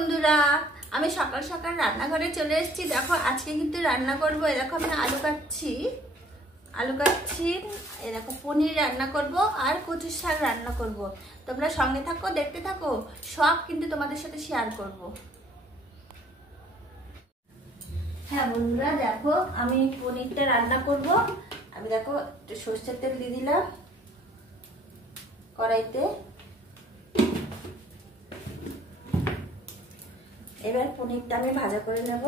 বন্ধুরা, আমি সকাল সকাল রান্নাঘরে চলে এসেছি। দেখো আজকে কিন্তু রান্না করব। এই দেখো আমি আলু কাটছি, এই দেখো পনির রান্না করব আর কচুর শাক রান্না করব। তোমরা সঙ্গে থাকো, দেখতে থাকো, সব কিন্তু তোমাদের সাথে শেয়ার করব। হ্যাঁ বন্ধুরা, দেখো আমি পনিরটা রান্না করব। আমি দেখো একটু সরষের তেল দিয়ে দিলাম কড়াইতে। এবার পনিরটা আমি ভাজা করে নেব।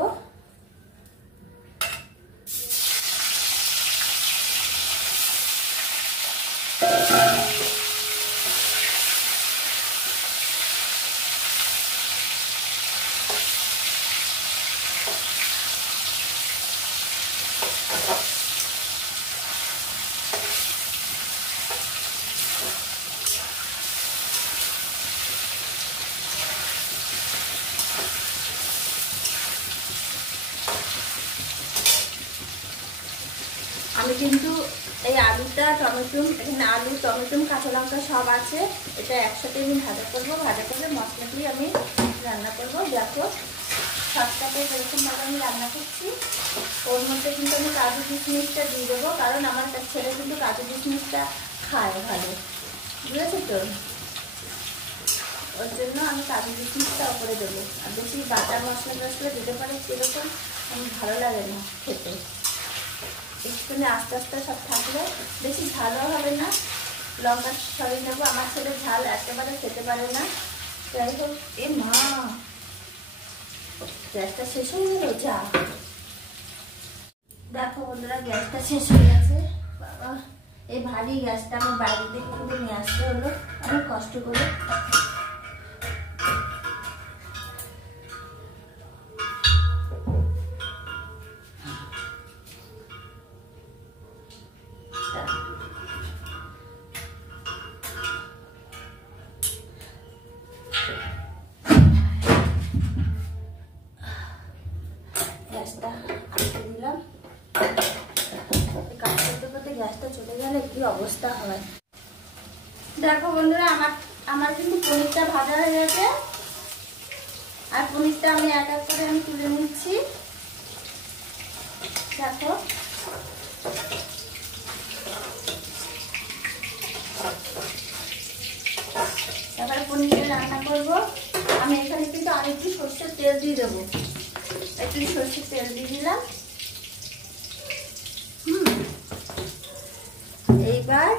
আমি কিন্তু এই আলুটা টমেটো, এখানে আলু টমেটো কাঁচা লঙ্কা সব আছে, এটা একসাথে আমি ভাজা করবো। ভাজা করে মশলা দিয়ে আমি রান্না করবো। দেখো সবটাকে যেরকমভাবে আমি রান্না করছি, ওর মধ্যে কিন্তু আমি কাজু কিশমিশটা দিয়ে দেবো, কারণ আমার ছেলে কিন্তু কাজু কিশমিশটা খায় ভালো, বুঝেছো তো? ওর জন্য আমি কাজু কিশমিশটা ওপরে দেবো। আর বেশি বাটার মশলা টশলা দিতে পারে সেরকম ভালো লাগে না খেতে। একটুখানি আস্তে আস্তে সব থাকলে বেশি ঝালও হবে না। লঙ্কা সরিয়ে নেবো, আমার ছেলে ঝাল একেবারে খেতে পারে না। যাই হোক, এ মা গ্যাসটা শেষ হয়ে গেল। যা দেখো বন্ধুরা, গ্যাসটা শেষ হয়ে গেছে। বাবা, এই ভারী গ্যাসটা আমার বাইরে থেকে কিন্তু নিয়ে আসতে হলো অনেক কষ্ট করে। গ্যাসটা আটকে দিলাম। কাজ করতে করতে গ্যাসটা চলে গেলে কি অবস্থা হয়। দেখো বন্ধুরা, আমার কিন্তু পনিরটা ভাজা হয়ে গেছে। আর পনিরটা আমি এক এক করে আমি তুলে নিচ্ছি। দেখো তারপরে পনিরটা রান্না করবো। আমি এখানে কিন্তু আর একটু সরষের তেল দিয়ে দেবো। একটু সরষের তেল দিয়ে দিলাম। এইবার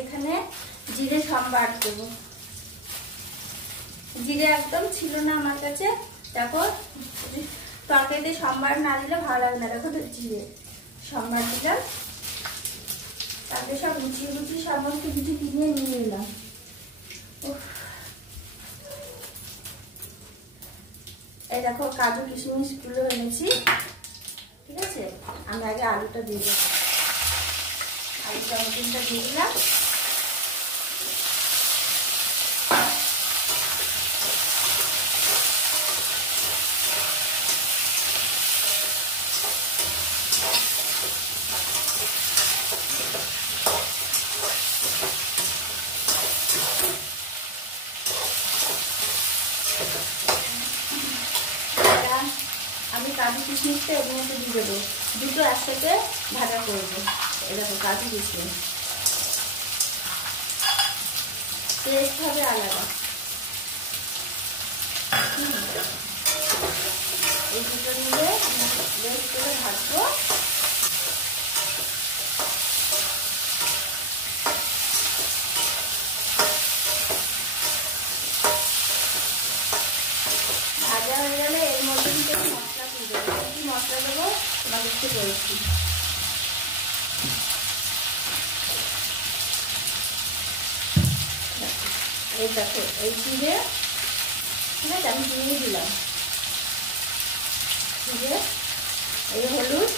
এখানে জিরে সম্বার দেবো। জিরে একদম ছিল না আমার কাছে। দেখো তরকারিতে সম্বার না দিলে ভালো লাগে না। দেখো জিরে সম্বার দিলাম। তারপরে সব গুছিয়ে গুছিয়ে সমস্ত কিছু কিনে নিয়ে নিলাম। এই দেখো কাজু কিশমিশ গুলো এনেছি। ঠিক আছে, আমি আগে আলুটা দিয়ে দেবো। আলু টমেটোটা দিয়ে দিলাম। আমি কাজু কিশমিশটা এর মধ্যে দিয়ে দেবো। দুটো একসাথে ভাজা করবো। এই দেখো কাজু কিশমিশ টেস্ট হবে আলাদা। এই দুটো মিলে বেশ করে ভাজবো। ভাজা হয়ে গেলে এর মধ্যে কিন্তু মশলা দিয়ে দেবো। কি মশলা দেবো তোমাদেরকে বলছি। এই দেখো এই জিরে, ঠিক আছে, আমি দিয়ে দিলাম জিরে। এই হলুদ,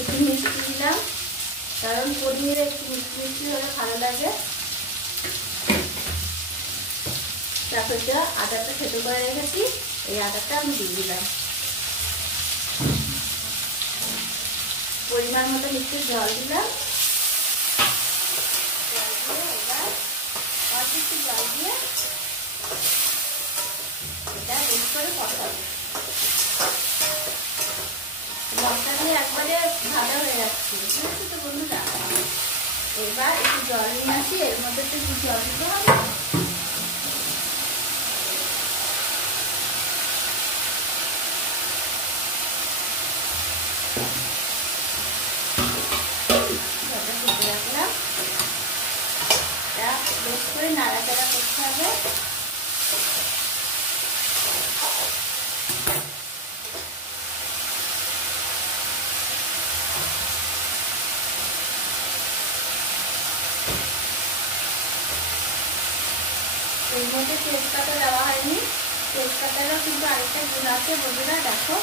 একটু মিষ্টি দিলাম, কারণ পনিরে একটু মিষ্টি মিষ্টি হলে ভালো লাগে। তারপর আদাটা থেতো করে রেখেছি, এই আদাটা আমি দিয়ে দিলাম। পরিমাণ মতো একটু জল দিলাম। জল দিয়ে এবার অল্প একটু জল দিয়ে এটা বেশ করে কষাবো। মশলা দিয়ে একবারে ভাজা হয়ে যাচ্ছে, বুঝেছো তো বন্ধুরা। এবার একটু জল নিয়ে আসি, এর মধ্যে তো একটু জল দিতে হবে। রাখলাম, বেশ করে নাড়াচাড়া করতে হবে। এর মধ্যে তেজপাতা দেওয়া হয়নি, তেজপাতারও কিন্তু আরেকটা গুণ আছে বন্ধুরা। দেখো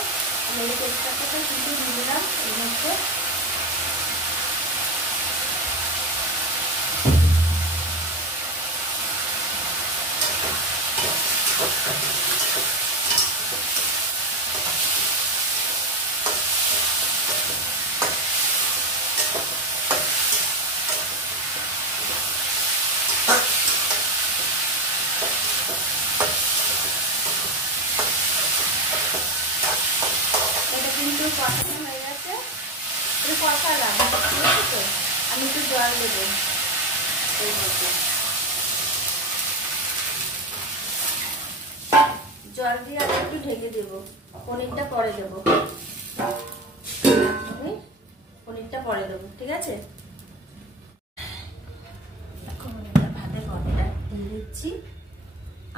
আমি এই তেজপাতাটা কিন্তু দিয়ে দিলাম এর মধ্যে। কিন্তু কষানো হয়ে গেছে, এটা কষালাম, ঠিক আছে তো। আমি একটু জল দেবো এর মধ্যে, জল দিয়ে আর একটু ঢেকে দেবো। পনিরটা পরে দেবো, পনিরটা পরে দেবো, ঠিক আছে। এখন ভাতের গন্ধটা দিয়ে দিচ্ছি।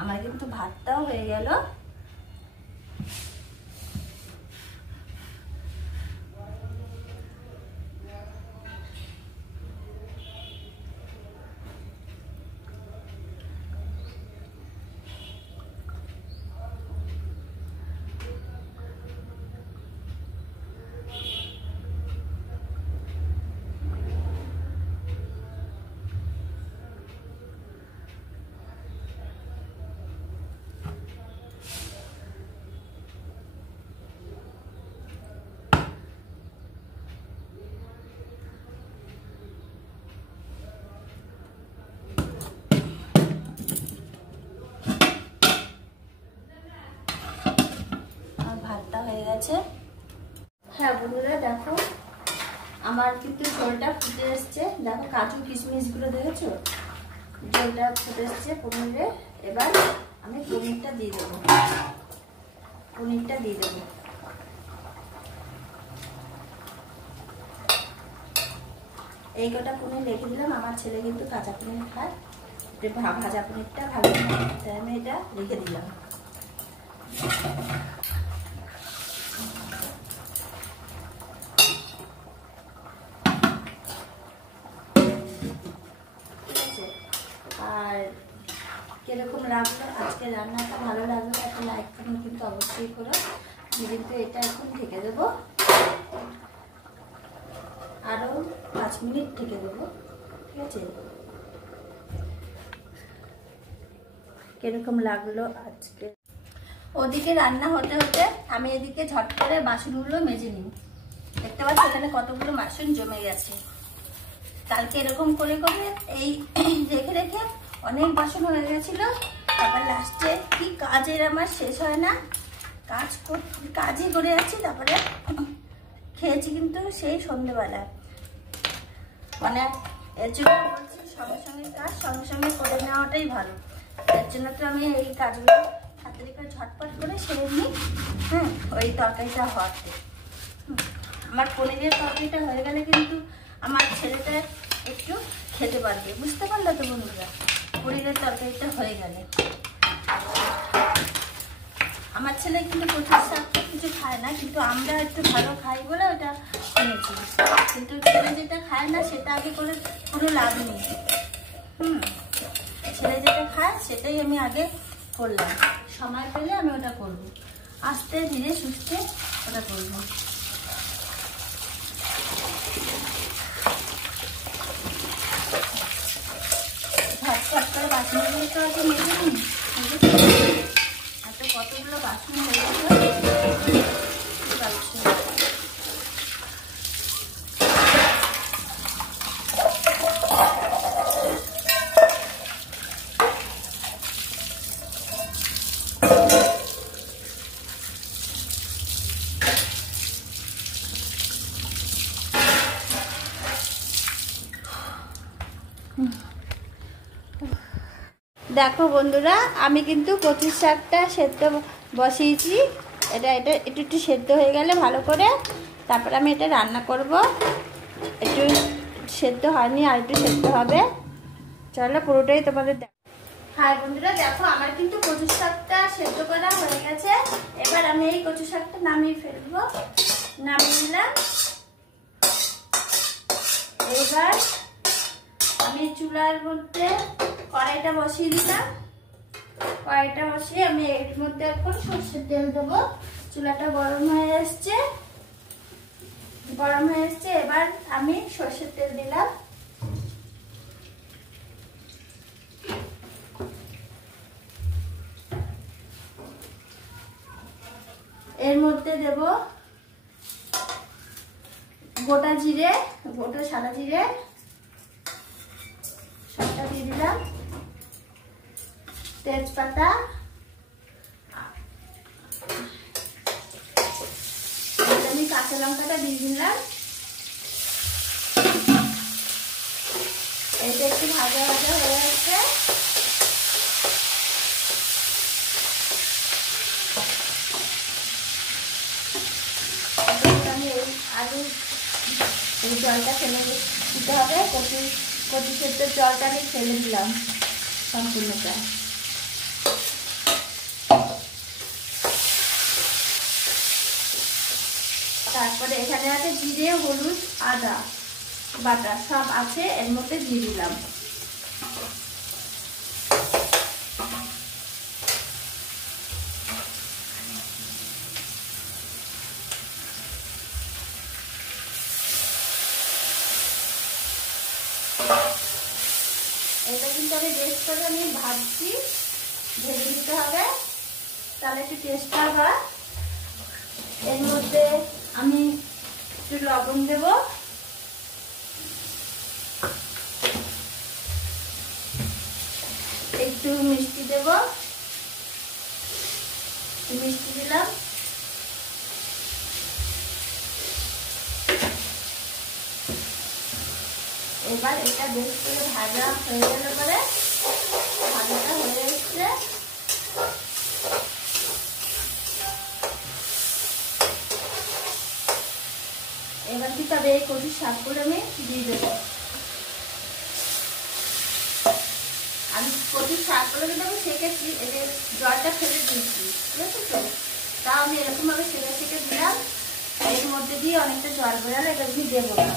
আমার কিন্তু ভাতটাও হয়ে গেল। হয়ে গেছে। হ্যাঁ বন্ধুরা দেখো আমার কিন্তু ঝোলটা ফুটে এসছে। দেখো কাজু কিশমিশ গুলো দেখেছো, ঝোলটা ফুটে এসছে পনিরে। এবার আমি পনিরটা দিয়ে দেবো, পনিরটা দিয়ে দেবো। এই কটা পনির রেখে দিলাম, আমার ছেলে কিন্তু কাঁচা পনির খায়, ভাজা পনিরটা ভালো তাই আমি এটা রেখে দিলাম। আর কিরকম লাগলো আজকে রান্নাটা, ভালো লাগলো একটা লাইক কমেন্ট কিন্তু অবশ্যই করো। আমি কিন্তু এটা এখন ঢেকে দেবো, আরো 5 মিনিট ঢেকে দেবো, ঠিক আছে। কিরকম লাগলো আজকে। ওদিকে রান্না হতে হতে আমি এদিকে ঝট করে বাসনগুলো মেজে নিই। দেখতে পাচ্ছি এখানে কতগুলো বাসন জমে গেছে। কালকে এরকম করে করে এই রেখে রেখে অনেক বাসন হয়ে গেছিল। তারপর লাস্টে কি কাজের আমার শেষ হয় না, কাজই করে যাচ্ছি। তারপরে খেয়েছি কিন্তু সেই সন্ধ্যেবেলা। মানে এর জন্য বলছি সঙ্গে সঙ্গে কাজ সঙ্গে সঙ্গে করে নেওয়াটাই ভালো। এর জন্য তো আমি এই কাজগুলো তাড়াতাড়ি করে ঝটপট করে সেরে নিই। হ্যাঁ, ওই তরকারিটা হওয়াতে আমার পনিরের তরকারিটা হয়ে গেলে কিন্তু আমার ছেলেটা একটু খেতে পারবে, বুঝতে পারলে তো বন্ধুরা। পনিরের তরকারিটা হয়ে গেলে আমার ছেলে কিন্তু প্রচুর শাক কিছু খায় না, কিন্তু আমরা একটু ভালো খাই বলে ওটা কিনেছি। কিন্তু ছেলে যেটা খায় না সেটা আগে করে কোনো লাভ নেই। ছেলে যেটা খায় সেটাই আমি আগে করলাম, সময় পেলে আমি ওটা করব, আস্তে ধীরে সুস্থে ওটা করব। ঝটফট করে বাসনগুলো তো আগে মেজে নিই। এত কতগুলো বাসন হয়ে গেছে। দেখো বন্ধুরা, আমি কিন্তু কচুর শাকটা সেদ্ধ বসিয়েছি। এটা একটু একটু সেদ্ধ হয়ে গেলে ভালো করে তারপর আমি এটা রান্না করব। একটু সেদ্ধ হয়নি, আর একটু সেদ্ধ হবে। চলো পুরোটাই তোমাদের দেখো। হ্যাঁ বন্ধুরা, দেখো আমার কিন্তু কচুর শাকটা সেদ্ধ করা হয়ে গেছে। এবার আমি এই কচুর শাকটা নামিয়ে ফেলবো। নামিয়ে নিলাম। এবার আমি চুলার মধ্যে কড়াইটা বসিয়ে দিলাম। কড়াইটা বসিয়ে আমি এর মধ্যে এখন সরষের তেল দেবো। চুলাটা গরম হয়ে এসছে। এবার আমি সরষের তেল দিলাম। এর মধ্যে দেব গোটা জিরে, গোটা সাদা জিরে সবটা দিয়ে দিলাম। তেজপাতা, আমি কাঁচা লঙ্কাটা দিয়ে দিলাম। এটা একটু ভাজা ভাজা হয়ে আসছে। আমি এই আলু জলটা ফেলে দিতে হবে। কচু সেদ্ধের জলটা আমি ফেলে দিলাম সম্পূর্ণটা। তারপরে এখানে আছে জিরে, হলুদ, আদা বাটা সব আছে, এর মধ্যে দিয়ে দিলাম। এটা কিন্তু আমি বেশ করে আমি ভাজছি, ভেজে নিতে হবে, তাহলে একটু টেস্টটা হয়। এর মধ্যে আমি একটু লবণ দেব, একটু মিষ্টি দেব, মিষ্টি দিলাম। এবার এটা বেশ করে ভাজা হয়ে গেলে পরে, ভাজাটা হয়ে এসছে, এবার কি তবে এই কচুর শাকগুলো আমি দিয়ে দেবো। আমি কচুর শাকগুলো কিন্তু আমি সেঁকেছি, এদের জলটা ফেলে দিয়েছি, ঠিক আছে তো? তাও আমি এরকম ভাবে সেঁকে দিলাম। এর মধ্যে দিয়ে অনেকটা জল বেরোলো, এবার আমি দেবো না।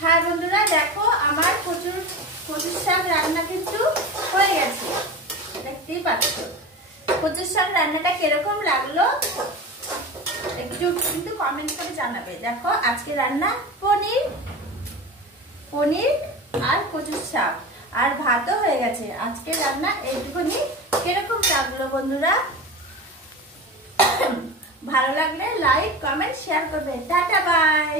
হ্যাঁ বন্ধুরা, দেখো আমার কচুর শাক রান্না কিন্তু হয়ে গেছে, দেখতেই পাচ্ছ। কচুর শাক রান্নাটা কিরকম লাগলো একটু কিন্তু কমেন্ট করে জানাবে। দেখো আজকে রান্না পনির আর কচুর শাক, আর ভাতও হয়ে গেছে। আজকে রান্না এইটুকুনি। কিরকম লাগলো বন্ধুরা? ভালো লাগলে লাইক, কমেন্ট, শেয়ার করবে। Tata, by.